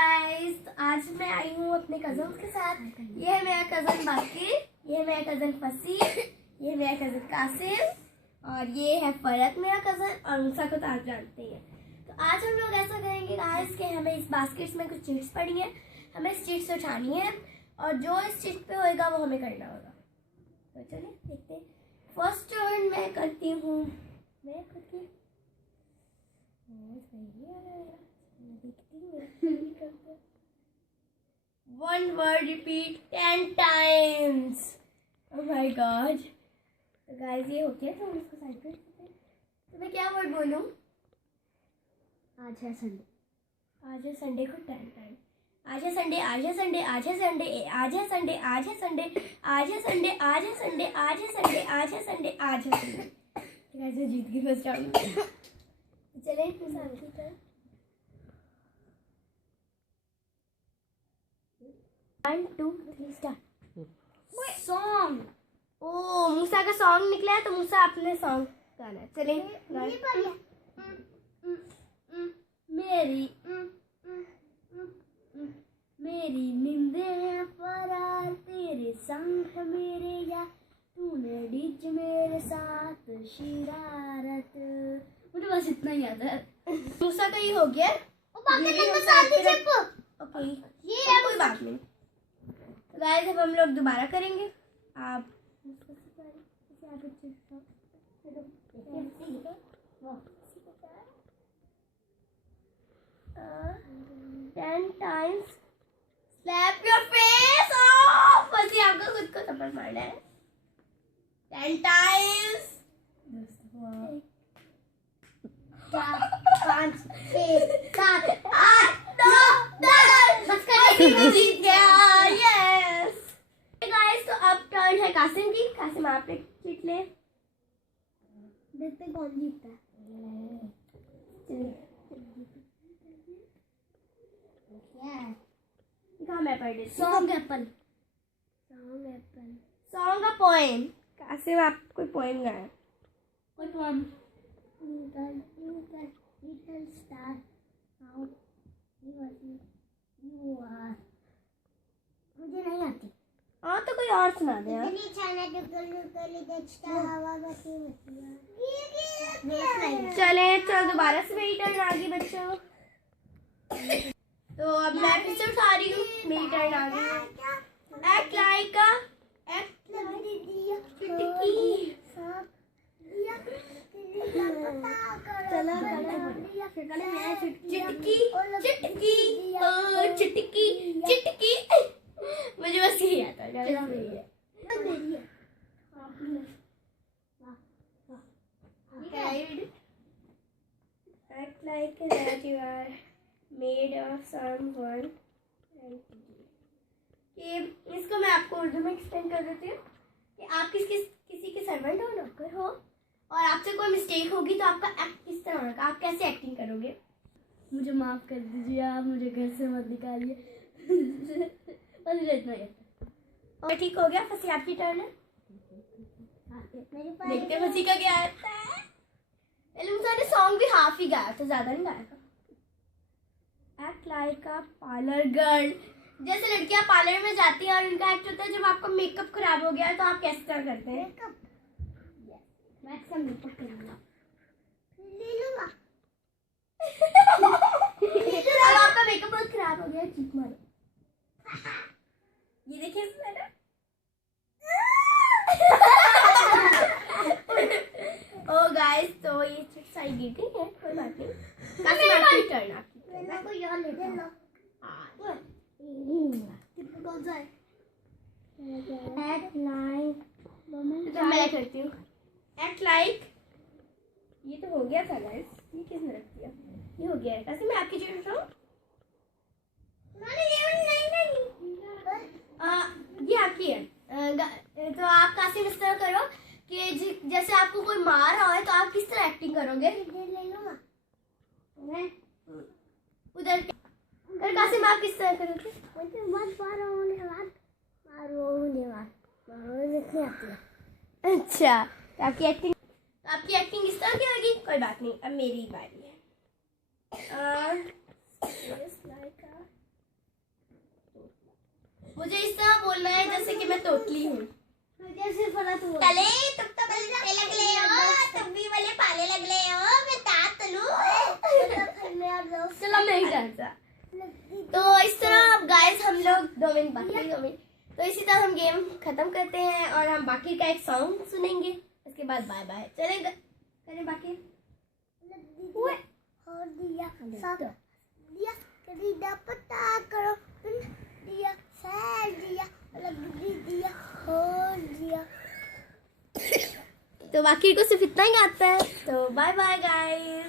Guys, आज मैं आई हूँ अपने कजन के साथ। ये है मेरा कजन बाकी, ये है मेरा कजन फसी, ये है मेरा कजन कासिम और ये है फरक मेरा कजन। और मुसा को तो आप जानते हैं। तो आज हम लोग ऐसा करेंगे गाइस कि हमें इस बास्केट्स में कुछ चीट्स पड़ी हैं, हमें इस चीट से उठानी है और जो इस चीट पे होएगा वो हमें करना होगा। तो चलिए देखते हैं। फर्स्ट टर्न मैं करती हूँ, मैं खुद की One word repeat 10 times. Oh my God. तो guys ये हो गया, तो हम इसको साइड पे रखते हैं। तो मैं क्या वर्ड बोलूँ? आज है संडे। आज है संडे को 10 टाइम। आज है संडे, आज है संडे, आज है संडे, आज है संडे, आज है संडे, आज है संडे, आज है संडे, आज है संडे, आज है संडे, आज है संडे। तो guys मैं जीत गई फर्स्ट राउंड में। चले इंसान की तरफ। 1 2 3 स्टार्ट। सॉन्ग। ओ मूसा का सॉन्ग निकला है, तो मूसा अपने सॉन्ग गाना है। चले मेरी नींदें फरार तेरे संग मेरे या तूने डिज मेरे साथ शरारत। मुझे बस इतना ही याद है। मूसा का ये हो गया। ओके ये है, कोई बात नहीं। तो गाइस अब हम लोग दोबारा करेंगे। आप 10 times slap your face off। बस ये आपको खुद को थप्पड़ मारना है 10 times। 4 5 6 7 8 9 10। बस जीत गया। यस गाइस, तो अब टर्न है कासिम की। कासिम आप एक चीट ले, देखते कौन जीतता है। मैं पढ़ देती हूँ। Song Apple. सॉन्ग का पोएम। कासिम आप कोई पोएम गाए। कोई poem. Little star, how you are। मुझे नहीं आती। हाँ तो कोई और सुना दे यार। चले तो दोबारा से मेरी टर्न आ गई बच्चों। तो अब मैं फिर से उठा रही हूँ, मेरी टर्न आ गई है। Act like a चिटकी। चिटकी चिटकी चिटकी चिटकी। मुझे बस यही आता है। Act like that you are made of someone। इसको मैं आपको उर्दू में एक्सप्लेन कर देती हूँ कि आप किसी के सर्वेंट हो, नौकर हो और आपसे कोई मिस्टेक होगी तो आपका एक्ट किस तरह होगा, आप कैसे एक्टिंग करोगे। मुझे माफ कर दीजिए, आप मुझे घर से मत निकालिए। बस इतना ही। और ठीक हो गया। फसी आपकी टर्न है। देखते हैं फसी का क्या आता है। पहले मुझे ने सॉन्ग भी हाफ ही गाया, तो ज्यादा नहीं गाया था। एक्ट लाइक अ पार्लर गर्ल। जैसे लड़कियां पार्लर में जाती हैं और उनका एक्ट होता है जब आपका मेकअप खराब हो गया है तो आप कैसे तरह करते हैं। मेकअप करूंगा, ले लूंगा। अब आपका मेकअप बहुत खराब हो गया, चीख मारो। ये देखिए मैडम। ओ गाइस, तो ये चिट्स आई गिर गई है, कोई बात नहीं। कासिम आपकी टर्न। मैं कोई और लेता हूं। कौन सा है? Act like। तो मैं करती हूँ। Act like। ये तो हो गया था गाइस, ये किसने रख दिया? ये हो गया है। कासिम मैं आपकी चीट उठाऊं? ये आपकी है। तो आप कासिम इस तरह करो कि जैसे आपको कोई मार रहा है तो आप किस तरह एक्टिंग करोगे। उधर कासिम आप किस तरह करोगे। अच्छा, तो आपकी एक्टिंग इस तरह की होगी। कोई बात नहीं, अब मेरी बारी है। मुझे इस तरह बोलना है जैसे कि मैं तोतली हूँ। जैसे फला तू तले तुम तो बल्ले लग ले हो, तुम भी वाले पाले लग ले हो, मैं तात लूं। चलो मैं ही डांसा। तो इस तरह अब गाइस हम लोग 2 मिनट बाकी 2 मिनट, तो इसी तरह हम गेम खत्म करते हैं और हम बाकी का एक सॉन्ग सुनेंगे, उसके बाद बाय बाय। चलेगा करें बाकी और दिया सब दिया कभी पता करो दिया सैर दिया लग दिया हो दिया। तो बाकी को सिर्फ इतना ही आता है। तो बाय बाय गाइस।